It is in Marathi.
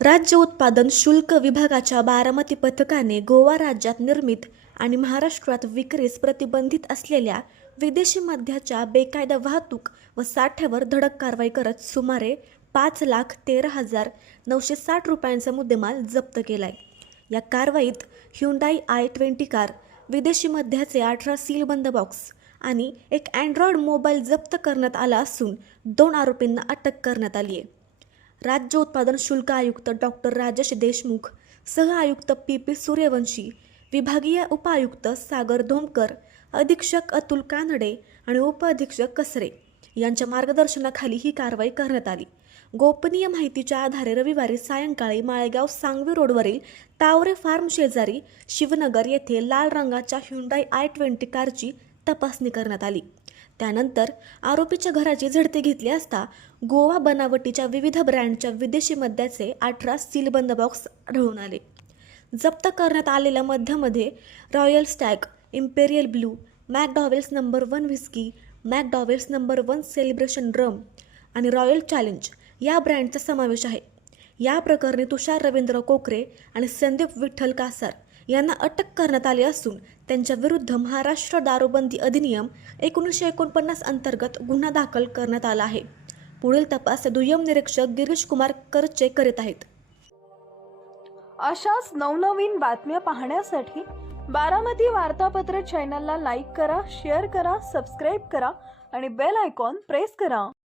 राज्य उत्पादन शुल्क विभागाच्या बारामती पथकाने गोवा राज्यात निर्मित आणि महाराष्ट्रात विक्रीस प्रतिबंधित असलेल्या विदेशी मद्याच्या बेकायदा वाहतूक व साठ्यावर धडक कारवाई करत सुमारे 5,13,960 रुपयांचा मुद्देमाल जप्त केलाय। या कारवाईत ह्युंडाई i20 कार, विदेशी मद्याचे 18 सीलबंद बॉक्स आणि एक अँड्रॉइड मोबाईल जप्त करण्यात आला असून 2 आरोपींना अटक करण्यात आली आहे। राज्य उत्पादन शुल्क आयुक्त डॉक्टर राजेश देशमुख, सह आयुक्त पी सूर्यवंशी, विभागीय उपायुक्त सागर धोमकर, अधीक्षक अतुल कानडे आणि उपअधीक्षक कसरे यांच्या मार्गदर्शनाखाली ही कारवाई करण्यात आली। गोपनीय माहितीच्या आधारे रविवारी सायंकाळी माळेगाव सांगवी रोडवरील तावरे फार्म शेजारी शिवनगर येथे लाल रंगाच्या ह्युंडाई i20 कारची तपासणी करण्यात आली। त्यानंतर आरोपीच्या घराची झडती घेतली असता गोवा बनावटीच्या विविध ब्रँडच्या विदेशी मद्याचे 18 सीलबंद बॉक्स आढळून आले। जप्त करण्यात आलेल्या मद्यामध्ये Royal Stag, Imperial Blue, McDowell's number 1 whisky, McDowell's number 1 celebration rum आणि रॉयल चॅलेंज या ब्रँडचा समावेश आहे। या प्रकरणी तुषार रवींद्र कोकरे आणि संदीप विठ्ठल कासार यांना अटक करण्यात आली असून त्यांच्या विरुद्ध महाराष्ट्र दारूबंदी अधिनियम 1949 अंतर्गत गुन्हा दाखल करण्यात आला आहे। पुढील तपास दुय्यम निरीक्षक गिरीश कुमार करचे करीत आहेत। अशाच नवनवीन बातम्या पाहण्यासाठी बारामती वार्तापत्र चॅनलला लाईक करा, शेअर करा, सबस्क्राईब करा आणि बेल आयकॉन प्रेस करा।